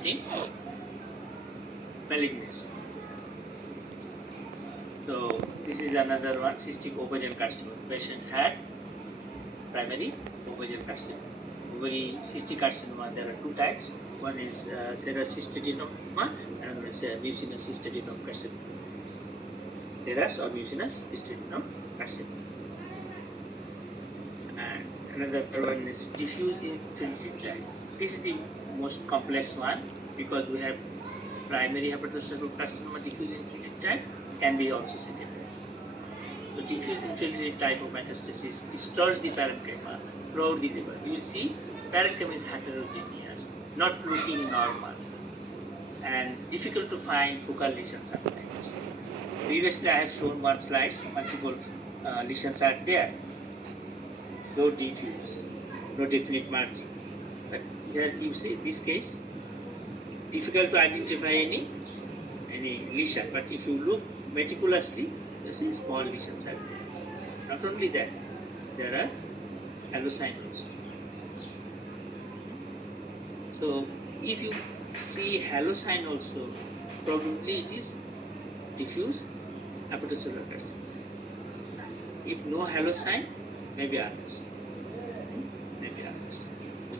getting malignancy. So this is another one, cystic ovarian carcinoma. Patient had primary ovarian carcinoma. Ovary cystic carcinoma, there are two types. One is serous cystadenoma, and another is mucinous cystadenoma carcinoma. Serous or mucinous cystadenoma carcinoma. And another one is diffuse infiltrative tract. This is the most complex one because we have primary hepatocellular carcinoma, diffuse infiltrative tract, can be also secondary. So diffuse infiltrative type of metastasis disturbs the parenchyma throughout the liver. You will see parenchyma is heterogeneous, not looking normal, and difficult to find focal lesions sometimes. Previously, I have shown one slide, multiple lesions are there, no diffuse, no definite margin. But here you see this case, difficult to identify any lesion. But if you look meticulously, you see small lesions are there. Not only that, there are halocine also. So if you see halocine also, probably it is diffuse hepatocellular carcinoma. If no halocine, maybe others.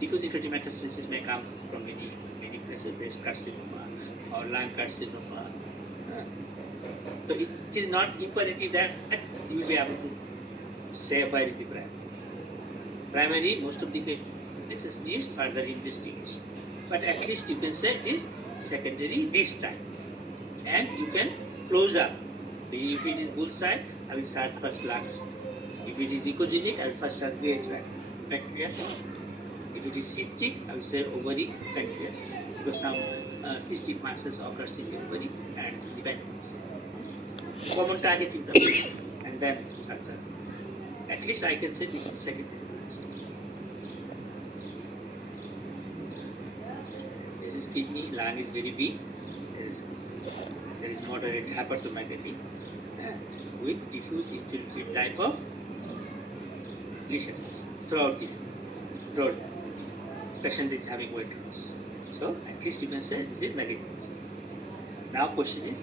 Diffuse infiltrative metastasis may come from many places, breast carcinoma or lung carcinoma. So it is not imperative that you will be able to say where is the primary. Primary, most of the cases needs further investigation. But at least you can say it is secondary this time. And you can close up. If it is bullseye, I will start first lungs. If it is ecogenic, I will first start pancreas. If it is cystic, I will say ovary, pancreas. Because some cystic masses occurs in the ovary and the pancreas. Common target intervention and then surgery. At least I can say this is secondary metastasis. This is kidney, lung is very big. There is moderate hepatomegaly with diffuse infiltrative type of lesions throughout the throat. Patient is having weight loss. So at least you can say this is malignancy. Now question is,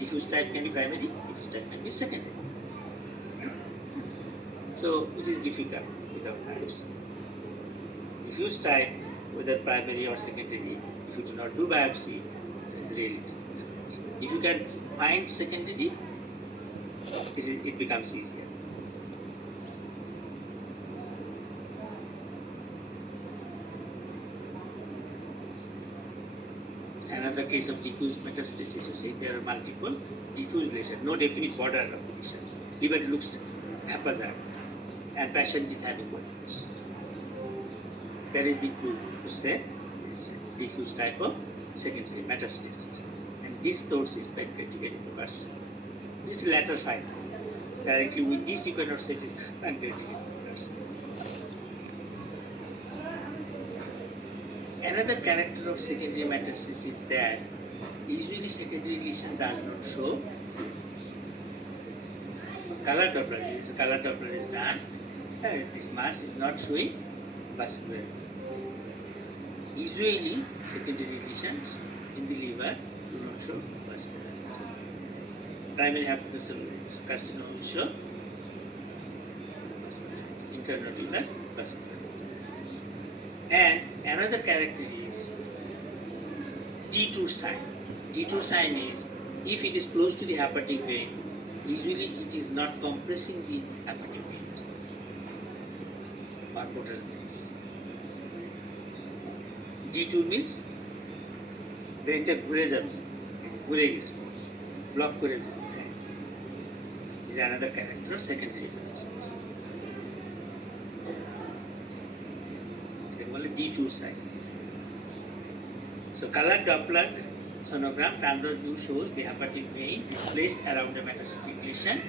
diffuse type can be primary, diffuse type can be secondary. So it is difficult without biopsy. Diffuse type, whether primary or secondary, if you do not do biopsy, is really difficult. If you can find secondary, it becomes easier. Another case of diffuse metastasis, you see, there are multiple diffuse lesions, no definite border of lesions. Liver looks haphazard, and patient is having weight loss. That is the clue to say this diffuse type of secondary metastasis. And this source is pancreatic adenocarcinoma. This is lateral side. Directly with this you cannot say it is pancreatic adenocarcinoma. Another character of secondary metastasis is that usually secondary lesion does not show color Doppler is done, and this mass is not showing vascular. Usually secondary lesions in the liver do not show vascular. Primary hepatocellular carcinoma will show internal liver vascular. And another character is detour sign. Detour sign is if it is close to the hepatic vein, usually it is not compressing the hepatic veins or portal veins. Detour means vein-টা ঘুরে গেছে, block করে যাবে. This is another character of secondary metastasis. detour sign. So colored Doppler sonogram Tandros view shows the hepatic vein is placed around the metastatic lesion.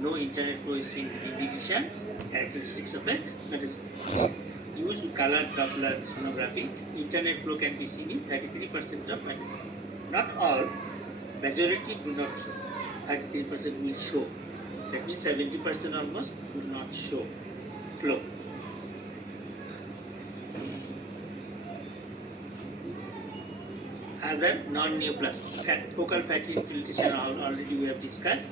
No internal flow is seen within the lesion. Characteristics of a metastasis. Used colored Doppler sonography, internal flow can be seen in 33% of metastasis. Not all, majority do not show. 33% will show. That means 70% almost will not show flow. other non-neoplastic. Focal fatty infiltration already we have discussed.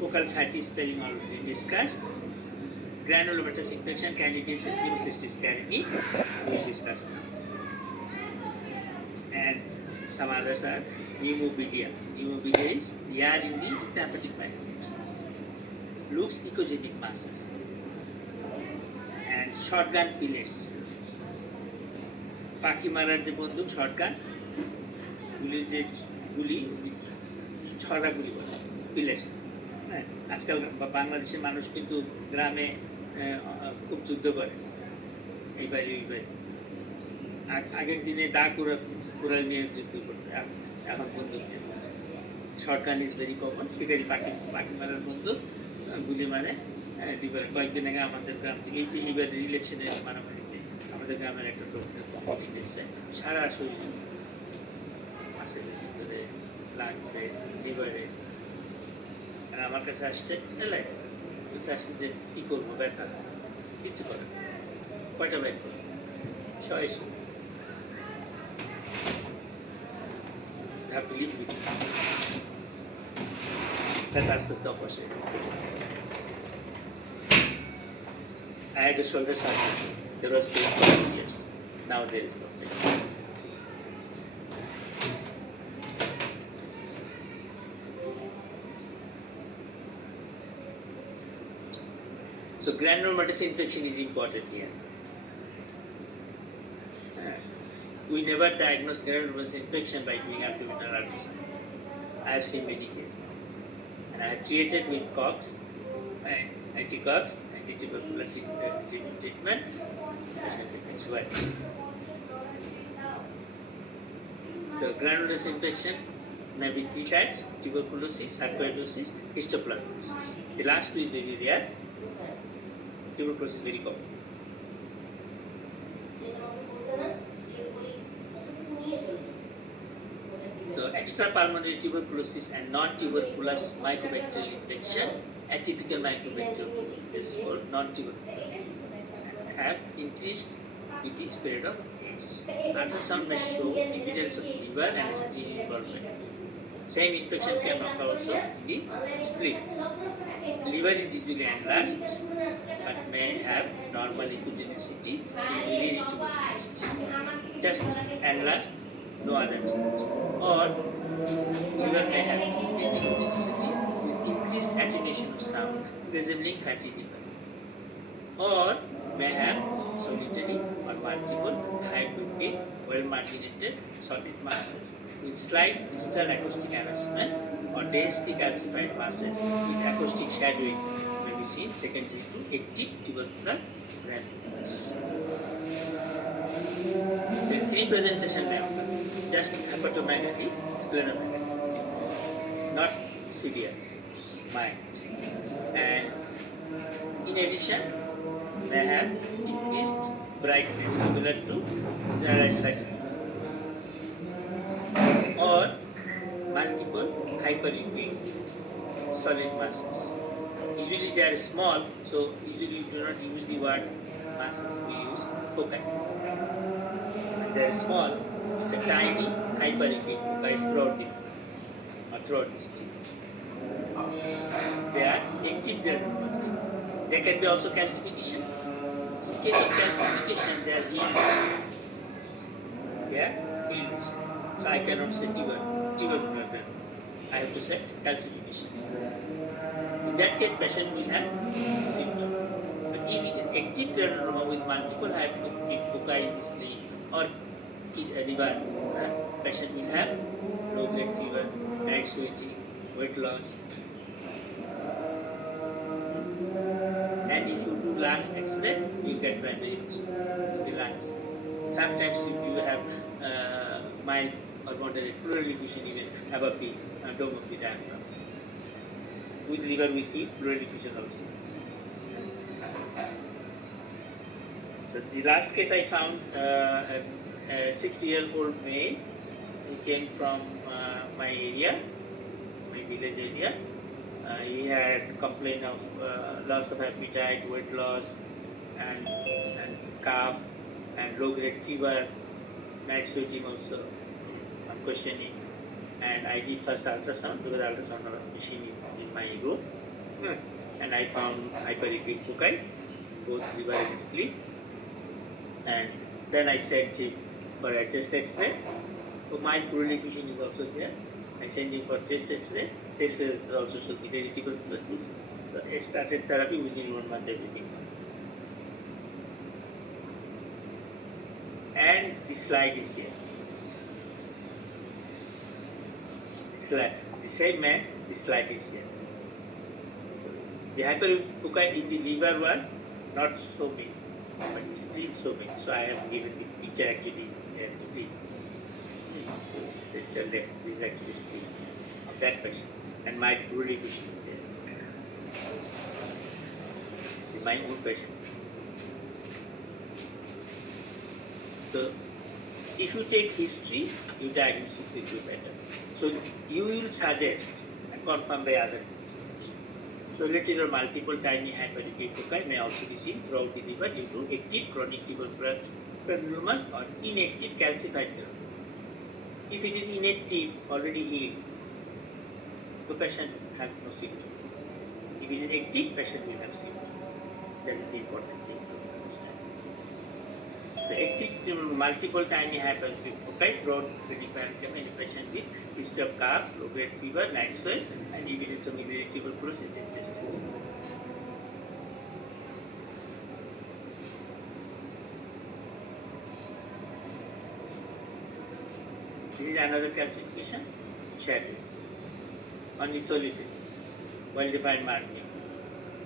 Focal fatty spelling already discussed. Granulomatous infection, candidiasis, pneumocystis carini, we discussed. And some others are pneumobidia. Pneumobidia is yard in the intrahepatic microbes. Looks ecogenic masses. And shotgun pillets. পাখি মারার যে বন্দুক shotgun গুলি যে গুলি ছড়া গুলি বলে পিলেটস। হ্যাঁ, আজকাল বাংলাদেশের মানুষ কিন্তু গ্রামে খুব যুদ্ধ করে এইবারে আগের দিনে দা কুড়াল নিয়ে যুদ্ধ করতে, এখন বন্দুক নিয়ে। Shotgun is very common. শিকারি পাখি মারার বন্দুক গুলি মানে কয়েকদিন আগে আমাদের গ্রাম থেকে এই যে এইবার ইলেকশনের মারামারিতে আমাদের গ্রামের একটা লোক সারা শরীরে মাসের ভিতরে লাগছে লিভারে, আমার কাছে আসছে আসছে যে কি করবো ব্যথা, কিছু করে কয়টা ব্যাগ করবো 600 have to live with it. That's the stop was it. I had a shoulder surgery. There was pain for 2 years. Now there is no pain. So granulomatous infection is important here. We never diagnose granulomatous infection by doing abdominal ultrasound. I have seen many cases. And I have treated with COX, anti-COX, anti-tubercular treatment. So granulomatous infection may be 3 types: tuberculosis, sarcoidosis, histoplasmosis. The last two is very rare. Tuberculosis is very common. So extrapulmonary tuberculosis and non-tuberculous mycobacterial infection, atypical mycobacterial is called non-tuberculous, have increased with the spread of AIDS. Ultrasound may show evidence of liver and spleen involvement. Same infection can occur also in the spleen. Liver is usually enlarged but may have normal echogenicity in tuberculosis. Just enlarged, no other change. Or liver may have echogenicity with increased attenuation of sound resembling fatty liver. Or may have solitary or multiple high-to-pit, well-marginated solid masses with slight distal acoustic harassment or densely calcified masses with acoustic shadowing may be seen secondary to active tubercular granulomatous. The 3 presentation may occur: just hepatomegaly, splenomegaly, not severe, mild. And in addition, may have increased brightness similar to generalized fatigue, or multiple hyperliquid solid masses. Usually they are small, so usually you do not use the word masses, we use foci. When they are small, it's a tiny hyperliquid foci throughout the spleen. They are active granulomatous. There can be also calcification. In case of calcification, they are healed. Yeah, healed. So I cannot say tubercular granuloma. I have to say calcification. In that case, patient will have symptom. But if it is active granuloma with multiple hyperliquid foci in the spleen or liver, patient will have low-grade fever, night sweating, weight loss. And if you do lung X-ray, you get primary the lungs. Sometimes if you have mild or moderate pleural effusion even above the dome of the diaphragm. With liver we see pleural effusion also. So the last case I found, a 6-year-old male who came from my area, my village area. He had complaint of loss of appetite, weight loss, and cough, and low-grade fever, night sweating also. questioning, and I did first ultrasound because ultrasound machine is in my room, and I found hyperliquid foci, both liver and spleen, and then I sent him for a chest X-ray. So mild pleural effusion is also there. I sent him for chest X-ray. Test also showed biliary tuberculosis. So I started therapy within 1 month, everything. And this slide is here. This slide, the same man, this slide is here. The hyperfoci in the liver was not so big, but the spleen so big. So I have given the picture actually spleen. This is actually spleen of that patient, and my pleural effusion is there. It's my own patient. So if you take history, your diagnosis will be better. So you will suggest and confirm by other investigations. So lateral multiple tiny hyperliquid foci may also be seen throughout the liver due to active chronic tubercular granulomas or inactive calcified granulomas. If it is inactive, already healed, the patient has no symptom. If it is active, patient will have symptom. That is the important thing to understand. So active multiple tiny hyperliquid foci throughout the splenic parenchyma in a patient with history of cough, low-grade fever, night sweat, and evidence of biliary tuberculosis in testes. This is another calcification, shadow, unisolated, well-defined marking,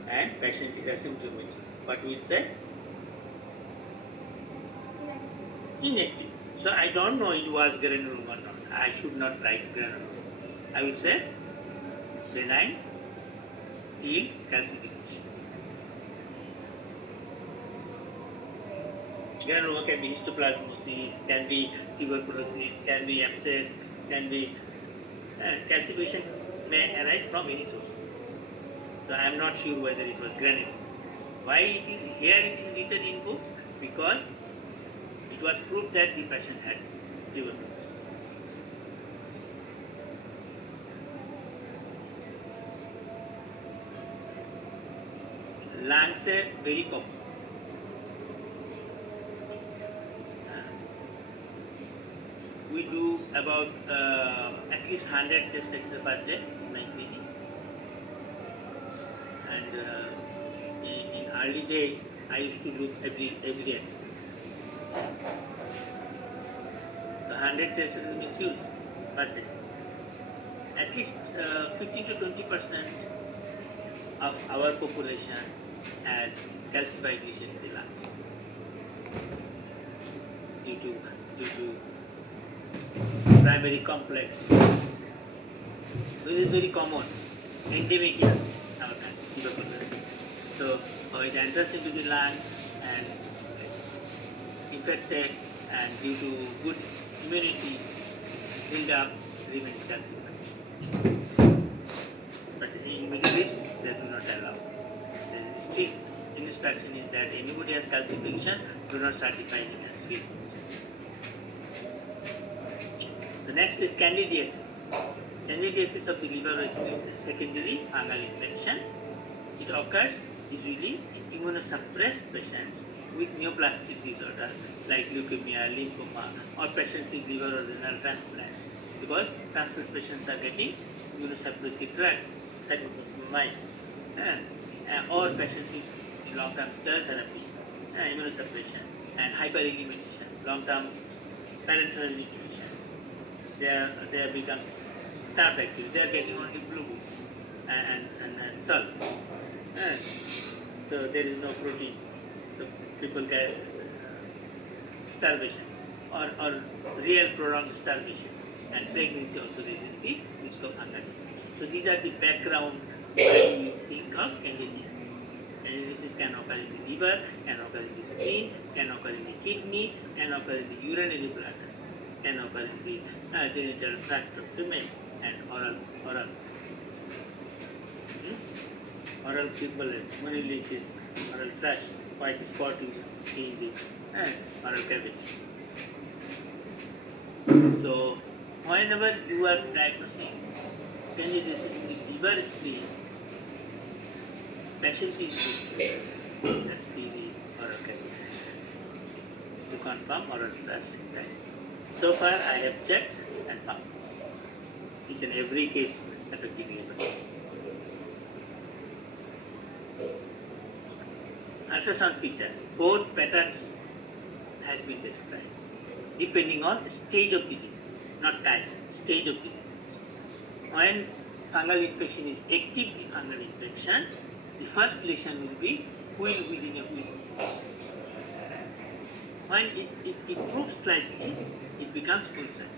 and patient is asymptomatic. What will say? Inactive. So I don't know it was granuloma or not. I should not write granuloma. I will say benign healed calcification. Granuloma can be histoplasmosis, can be tuberculosis, can be abscess, can be calcification may arise from any source. So I am not sure whether it was granuloma. Why it is here? It is written in books because it was proved that the patient had tuberculosis. Lungs are very common. We do about at least 100 test X-ray per day in my clinic. And in early days, I used to look every X-ray. So 100 tests is misused per day. At least 15 to 20% of our population has calcified lesion in the lungs due to primary complex disease. This is very common, endemic in our country, tuberculosis. So it enters into the lung and infected, and due to good immunity build up remains calcified. But in Middle East they do not allow. The strict instruction is that anybody has calcification, do not certify him as fit. The next is candidiasis. Candidiasis of the liver or spleen is secondary fungal infection. It occurs usually in immunosuppressed patients with neoplastic disorder like leukemia, lymphoma, or patients with liver or renal transplants, because transplant patients are getting immunosuppressive drugs, that is mine, or patients with long-term steroid therapy, immunosuppression, and hyperelimation, long-term parenteral nutrition. There becomes starved actually. They are getting only blue and salt. So there is no protein. So people get starvation or real prolonged starvation, and pregnancy also raises the risk of hunger. So these are the background when we think of candidiasis. Candidiasis can occur in the liver, can occur in the spleen, can occur in the kidney, can occur in the urinary bladder, can occur in the genital tract of female, and oral pupillary, monilisis, oral thrush, white spot you see in the oral cavity. So whenever you are diagnosing candidiasis in the liver spleen, patient is good. Let's see the oral cavity to confirm oral thrust inside. So far I have checked and found each and every case affecting liver. Ultrasound feature, 4 patterns has been described depending on stage of the disease, not type, stage of the disease. When fungal infection is active fungal infection, the first lesion will be wheal within a wheal. When it improves slightly, it becomes bullseye.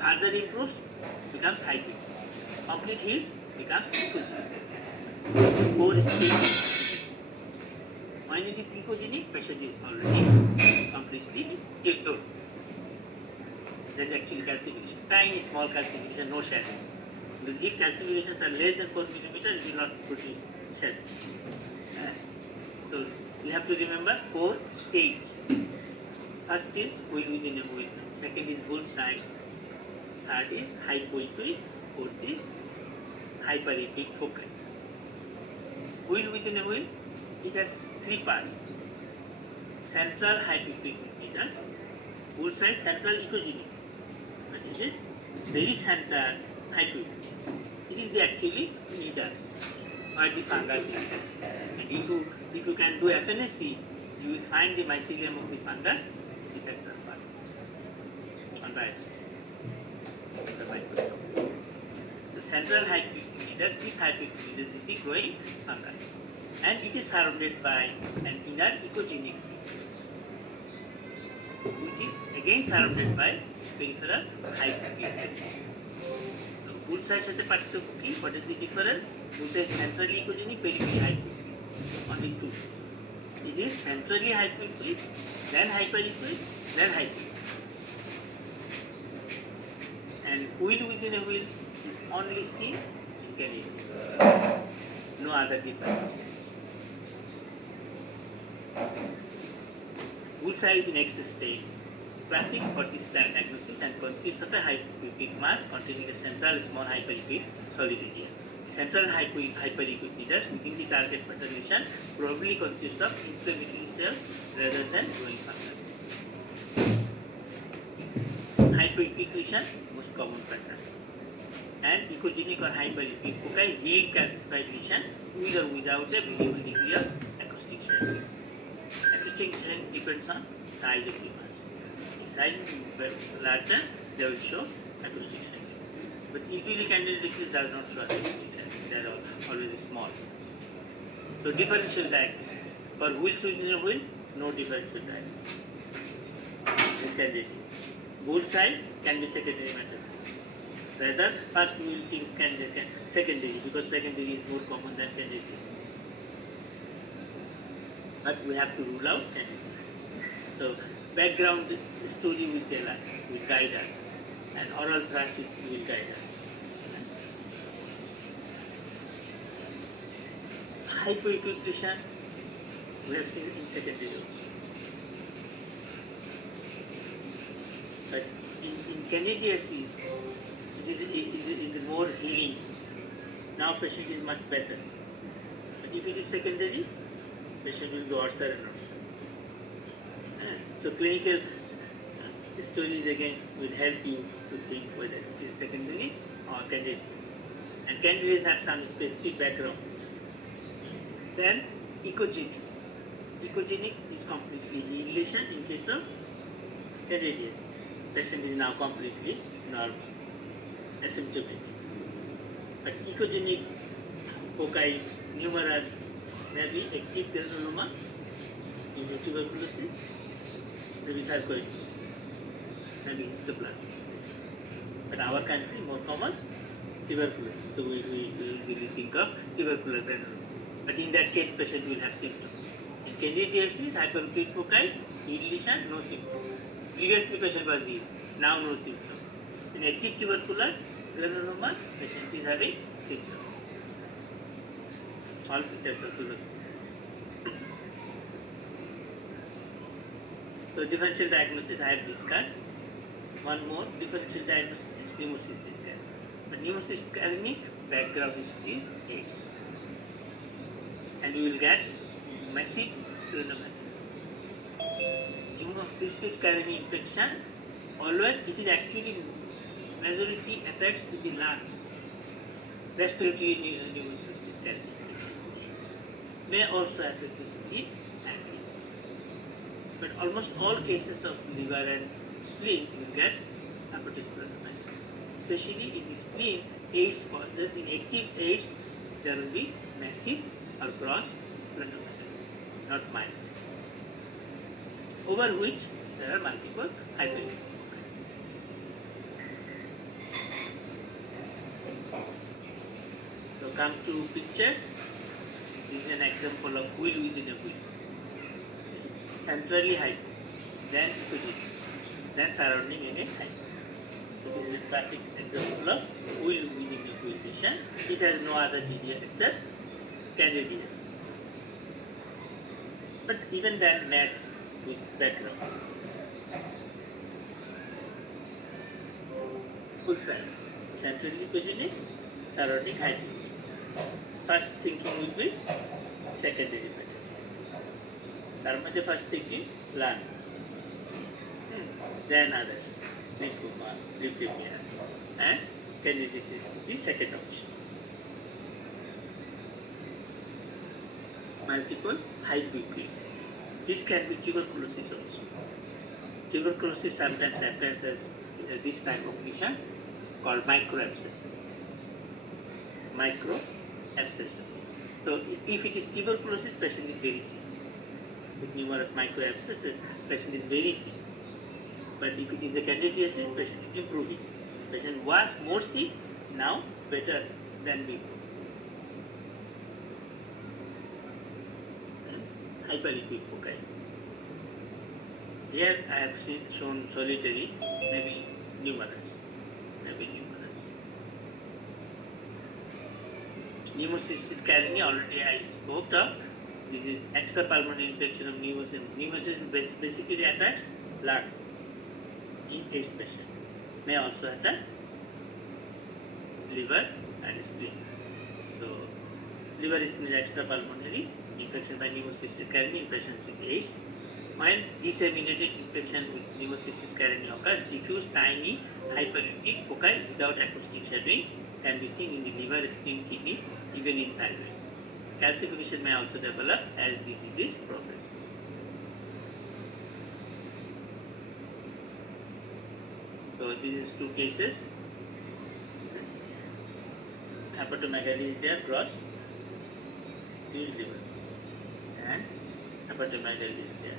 Further improves, becomes hyping. Complete heals, becomes ecogenic. 4 stages. When it is ecogenic, patient is already completely cured. There is actually calcification, tiny small calcification, no shadow. Because if calcifications are less than 4 millimeters, it will not produce shadow. So you have to remember 4 stages. First is wheal within a wheal, second is bullseye, third is hypoechoic, fourth is hyperechoic foci. Wheal within a wheal, it has 3 parts. Central hypoechoic meters, bullseye central ecogenic, but it is very central hypoechoic. It is the actually meters or the fungus level. And if you can do FNSP, you will find the mycelium of the fungus effector part on right side, the microscope. So central hypoechoic, this hypoechoic is the growing fungus, and it is surrounded by an inner ecogenic, which is again surrounded by peripheral hypoechoic. So bullseye সাথে পার্থক্য কি? What is the difference? Bullseye centrally ecogenic, peripherally hypoechoic. Only 2. It is centrally hypoechoic, then hyperechoic, then hypoechoic. And wheal within a wheal is only seen in candidiasis. No other difference. Bullseye is the next stage. Classic for this diagnosis and consists of a hypoechoic mass containing a central small hyperechoic solid area. Central hyperechoic meters within the target pattern lesion probably consists of inflammatory cells rather than growing fungus. Hypoechoic lesion, most common pattern. And ecogenic or hyperechoic foci, healed calcified lesion with or without a visible degree of acoustic shedding. Acoustic shedding depends on the size of the mass. The size is larger, they will show acoustic shedding. But usually candidiasis does not show acoustic shedding, they are always small. So differential diagnosis. For wheal within a wheal, no differential diagnosis. This candidiasis. Bullseye can be secondary metastasis. Rather, first we will think secondary, because secondary is more common than candidiasis. But we have to rule out candidiasis. So background story will tell us, will guide us, and oral thrust will guide us. Hypoechoic lesion we have seen in secondary also. But in candidiasis, it is more healing. Now patient is much better. But if it is secondary, patient will go worse and worse. So clinical stories again will help you to think whether it is secondary or candidiasis. And candidiasis have some specific background. Then ecogenic. Ecogenic is completely healed lesion in case of candidiasis. Patient is now completely normal, asymptomatic. But ecogenic foci numerous, maybe active granuloma, maybe tuberculosis, maybe sarcoidosis, maybe histoplasmosis. But our country more common tuberculosis. So we usually think of tubercular granuloma. But in that case, patient will have symptoms. In candidiasis, hyperechoic foci, healed lesion, no symptoms. Previously patient was healed, now no symptom. In active tubercular granuloma, patient is having symptom. All features of tuberculosis. So differential diagnosis I have discussed. one more differential diagnosis is pneumocystis carry. But pneumocystis carry background is AIDS. And you will get massive splenomegaly. Pneumocystis carry infection always, which is actually majority affects to the lungs. Respiratory pneumocystis carry infection may also affect the spleen and liver. But almost all cases of liver and spleen you get hepatosplenomegaly. Especially in the spleen, AIDS causes, in active AIDS, there will be massive or gross splenomegaly, not mild, over which there are multiple hyperemia. So come to pictures. This is an example of wheel within a wheel. Centrally hypo, then epididymis, then surrounding again hypo. So this is a classic example of wheel within a wheel patient. It has no other DDA except candidiasis. But even then match with background. Full trial. Centrally epididymic, surrounding hypo. First thinking will be secondary metastasis. The first thinking lung, then others, lymphoma, leukemia, and candidiasis, the second option. Multiple hypoequivalent. This can be tuberculosis also. Tuberculosis sometimes appears as this type of lesions called microabscesses. Microabscesses. So if it is tuberculosis, patient is very sick. With numerous microabscesses, patient is very sick. But if it is a candidiasis, patient is improving. Patient was more sick, now better than before. Hyperliquid foci. Here I have shown solitary, maybe numerous. Pneumocystis carinii already I spoke of. This is extrapulmonary infection of pneumocystis. Pneumocystis basically attacks lungs in AIDS patient. May also attack liver and spleen. So liver spleen extrapulmonary infection by pneumocystis carinii in patients with AIDS. When disseminated infection with pneumocystis carinii occurs, diffuse tiny hyperliquid foci without acoustic shadowing can be seen in the liver, spleen, kidney, even in thyroid. Calcification may also develop as the disease progresses. So this is two cases. Hepatomegaly is there, gross, huge liver, and hepatomegaly is there.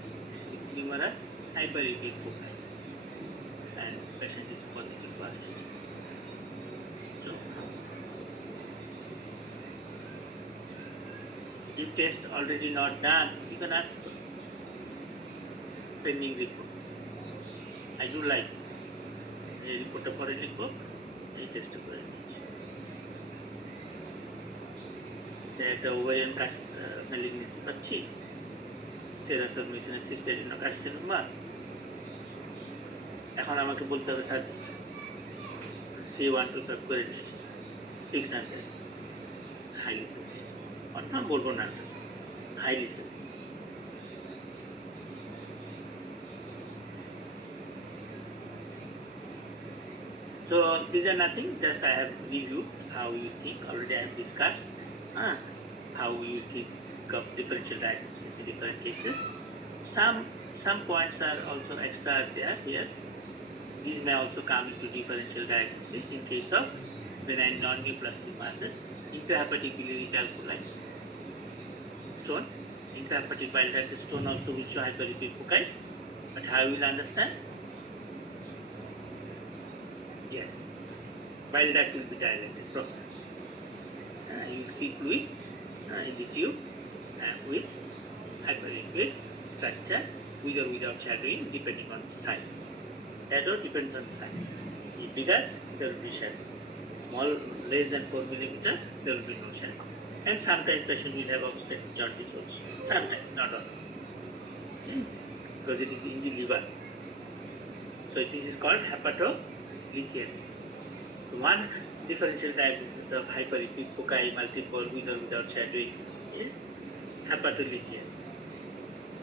Numerous hyperliquid foci, and patient is positive for AIDS. So, if test already not done, you can ask for pending report. I do like this. A report for a report, a test for a the ovarian malignancy pachi, serous submission assisted in a carcinoma. এখন আমাকে বলতে হবে suggest C125 করে নিয়েছে 600 highly suggest confirm বলবো না highly suggest so these are nothing, just I have reviewed how you think. Already I have discussed how you think of differential diagnosis in different cases. Some points are also extra there here. These may also come into differential diagnosis in case of benign non-neoplastic masses, intrahepatic biliary calculi, stone, intrahepatic bile duct stone also will show hyperliquid foci. But how you will understand? Yes, bile duct will be dilated process. You will see fluid in the tube with hyperliquid structure with or without shadowing depending on the size. That all depends on size. If bigger, there will be shadow. Small, less than 4 millimeter, there will be no shadow. And sometimes patient will have obstructive jaundice also. Sometimes, not all. Because it is in the liver. So So this is called hepatolithiasis. One differential diagnosis of hyperacute foci multiple with or without shadowing is hepatolithiasis.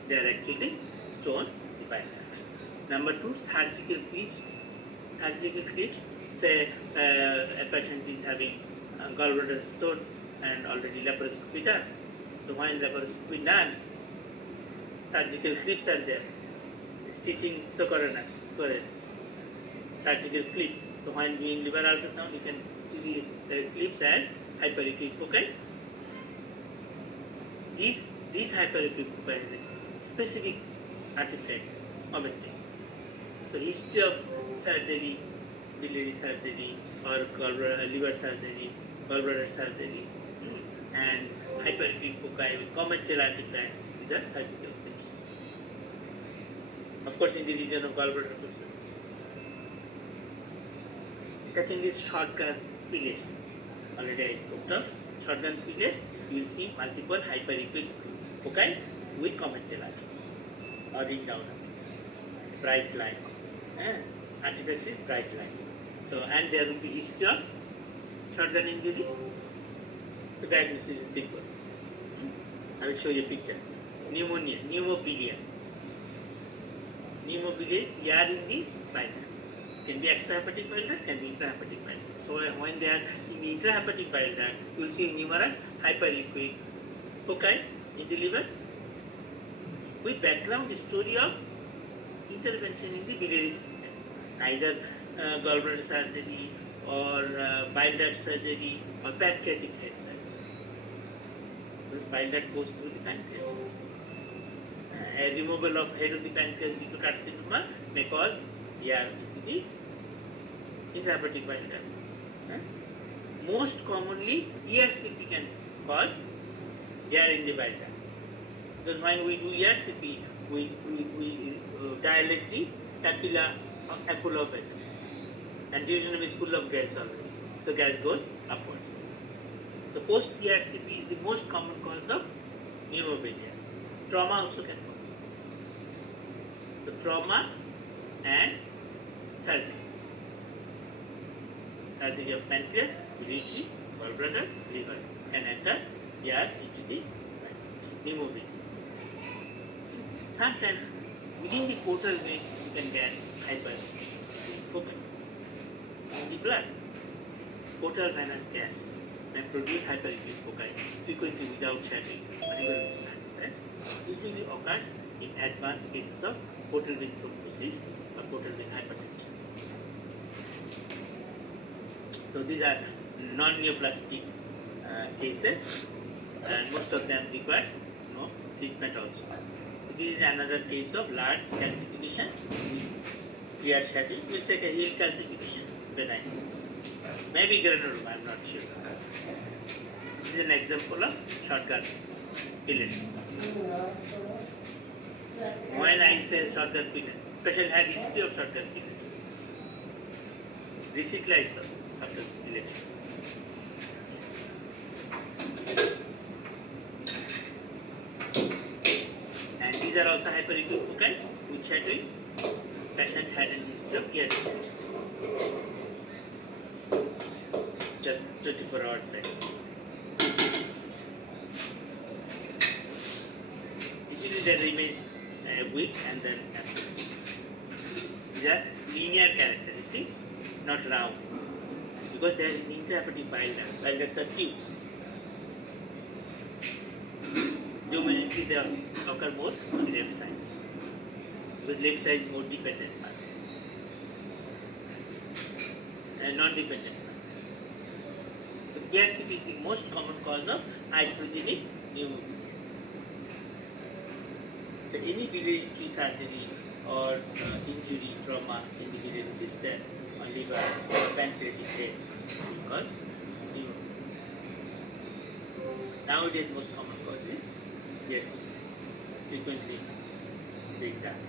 They are actually stone bile ducts. Number 2, surgical clips. Surgical clips, say a patient is having gallbladder stone and already laparoscopy done. So when laparoscopy done, surgical clips are there. Stitching to corona, surgical clip. So when doing liver ultrasound, you can see the clips as hyperacute foci. This hyperacute foci is a specific artifact of a thing. So history of surgery, biliary surgery, or liver surgery, gallbladder surgery, and hyperacute foci with commercial artifact, these are surgical clips. Of course, in the region of gallbladder process. Second is shotgun pillars. Already I spoke of shotgun pillars. You will see multiple hyperacute foci with commercial artifact, or in down, bright line. Artifacts is bright line. So, and there will be history of shotgun injury. So diagnosis is simple. I will show you a picture. Pneumonia, pneumopilia. Pneumopilia is here in the bile duct. Can be extrahepatic bile duct, can be intrahepatic bile duct. So when they are in the intrahepatic bile duct, you will see numerous hyperliquid foci in the liver with background story of intervention in the biliary system, either gallbladder surgery or bile duct surgery or pancreatic head surgery. This bile duct goes through the pancreas. A removal of head of the pancreas due to carcinoma may cause the intrahepatic bile duct. Most commonly, ERCP can cause air in the bile duct. Because when we do ERCP, we dilate the papilla of vessel, and duodenum is full of gas always. So gas goes upwards. The post-ERCP is the most common cause of pneumopilia. Trauma also can cause. The trauma and surgery. Surgery of pancreas, biliary, gallbladder, liver can enter here into the pneumopilia. Sometimes within the portal vein you can get hyperfoci. In the blood, portal venous gas may produce hyperacute foci frequently without shadowing, particularly usually occurs in advanced cases of portal vein thrombosis or portal vein hypertension. So these are non-neoplastic cases, and most of them require no treatment also. This is another case of large calcification. We are shadowing. We'll say a heel calcification, benign. Maybe granuloma, I'm not sure. This is an example of shotgun pillars. When I say shotgun pillars, patient had history of shotgun pillars. Recyclize after pillars. And these are also hyperacute foci with shadowing. Patient had an history of ERCP. Just 24 hours back. Usually they remain weak and then absent. These are linear character, you see, not round. Because they are in intrahepatic bile duct. Bile ducts are tubes. Dominantly they occur more on the left side. Because left side is more dependent part. And non-dependent part. So ERCP is the most common cause of iatrogenic pneumonia. So any biliary tree surgery or injury, trauma in the biliary system or liver or pancreatic head cause pneumonia. Nowadays most common cause is ERCP, frequently being done.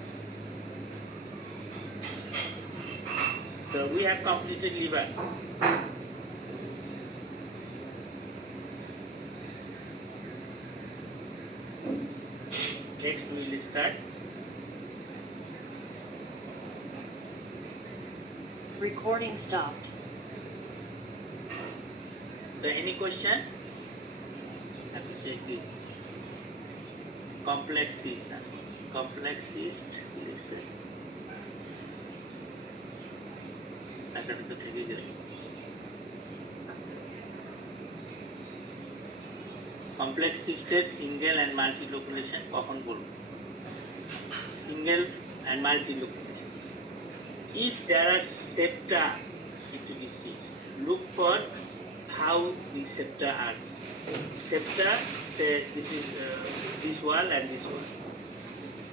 So we have completed liver. Next we will start Recording stopped. So any question? Have to take the complex cyst. Complex cyst, listen. Complex cyster single and multiloculation কখন বলবো? Single and multiloculation. If there are septa into the cyst, look for how the septa are. Septa, say this is this wall and this wall.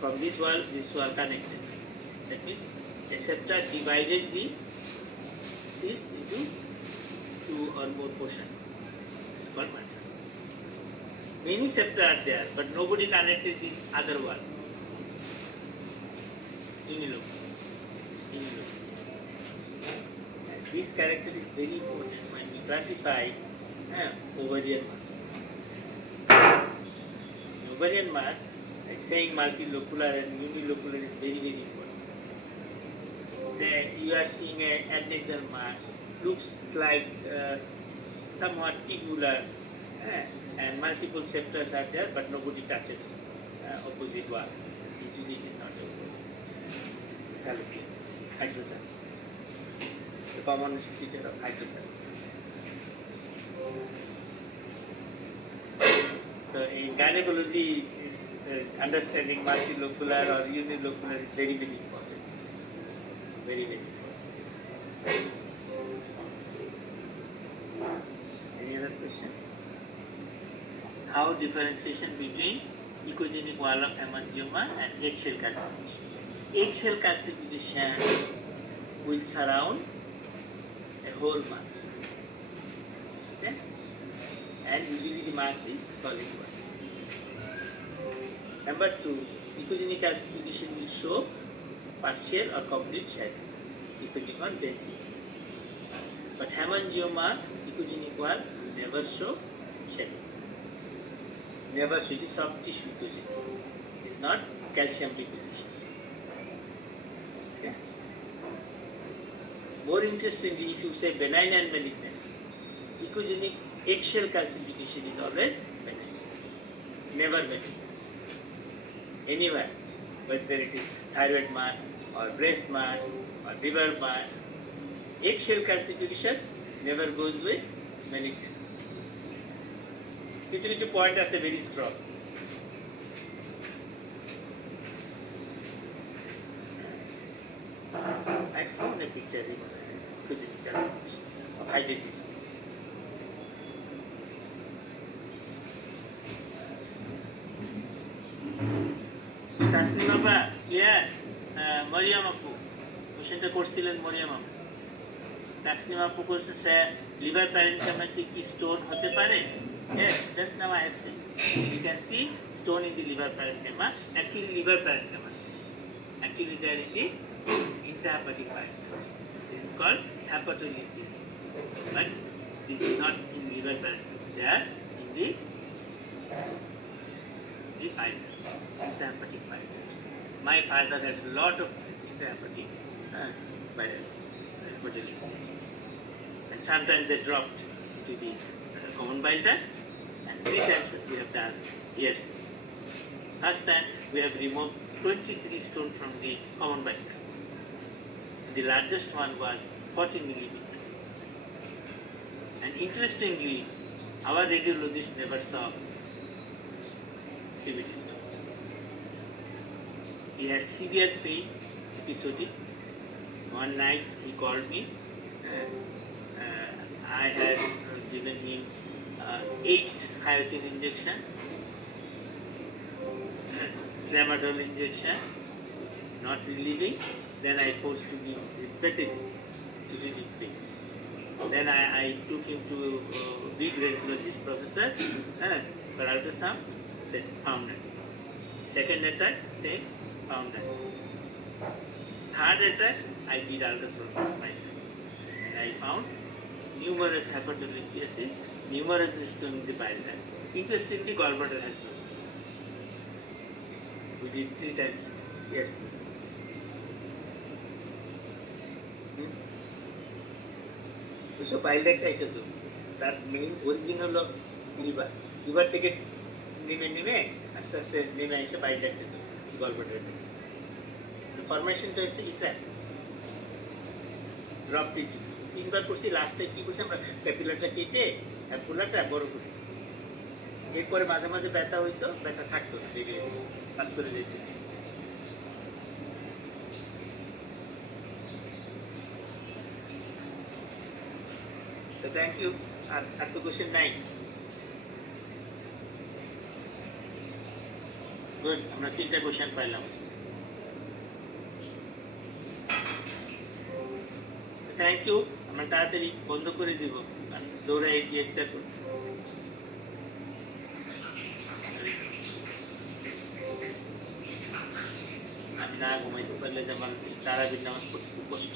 From this wall connected. That means a septa divided the cyst into two or more portions. It's called multiloculation. Many septa are there, but nobody connected the other one. This character is very important when we classify ovarian mass. Ovarian mass, saying multilocular and unilocular is very, very important. Say you are seeing an adnexal mass, looks like somewhat tubular, and multiple septa are there, but nobody touches opposite wall. Usually it is not hydrocephalus. The commonest feature of hydrocephalus. So in gynecology, understanding multilocular or unilocular is very, very important. Very, very important. Any other question? How differentiation between echogenic wall of hemangioma and eggshell calcification? Eggshell calcification will surround a whole mass. Okay? And usually the mass is solid body. Number 2, echogenic calcification will show partial or complete shadow depending on density. But hemangioma, echogenic wall will never show shadow. Never show, it is soft tissue echogenesis. It is not calcium depletion. Okay? More interestingly, if you say benign and malignant, echogenic eggshell calcification is always benign, never malignant. Anywhere, whether it is thyroid mass or breast mass or liver mass, eggshell calcification never goes with malignancy. কিছু point আছে very strong. I found a picture of identities. Tasnim Baba, yes, Mariam Apu, কোশ্চেনটা করছিলেন মরিয়াম আপু। তাসনিম আপু করছে liver parenchyma কি stone হতে পারে? Yes, just now I have said. You can see stone in the liver parenchyma. Actually, liver parenchyma. Actually, they are in the intrahepatic parenchyma. This is called hepatolithias. But this is not in liver parenchyma. They are in the fibers, intrahepatic fibers. My father had a lot of intrahepatic hepatolithias. And sometimes they dropped to the common bile duct. 3 times we have done. Yes. Last time we have removed 23 stone from the common bile duct. The largest one was 40 millimeter. And interestingly, our radiologist never saw CVT stone. He had severe pain, episodic. One night he called me. I had given him 8 hyoscine injection, tramadol injection, not relieving. Then I forced to give repetitive to relieve pain. Then I took him to big radiologist professor for ultrasound, said found it. Second attack, same, found it. Third attack, I did ultrasound myself. And I found numerous hepatolithiasis, numerous stone in the bile duct. Interestingly, gallbladder has no stone. We did 3 times. Yes. So পাইলটা এসে তো তার main origin হলো liver, liver থেকে নেমে আস্তে আস্তে নেমে এসে পাইলটা যেত গল্পটা। ফরমেশনটা হচ্ছে ইট্রাক ড্রপ টিচিং 3বার করছি, লাস্টে কি করছি আমরা ক্যাপিলারটা কেটে অ্যাপুলারটা বড় করি। এরপরে মাঝে মাঝে ব্যথা হইতো, ব্যথা থাকতো না, দেখে কাজ করে যেত। তো থ্যাংক ইউ। আর তো কোশ্চেন নাই? গুড, আমরা 3টা কোশ্চেন পাইলাম। Thank you. আমরা তাড়াতাড়ি বন্ধ করে দিব, দৌড়ে এগিয়ে চেষ্টা করব। আমি না ঘুমাইতে পারলে যেমন তারাবির নামাজ পড়তে খুব কষ্ট।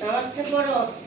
নামাজটা পড়ো।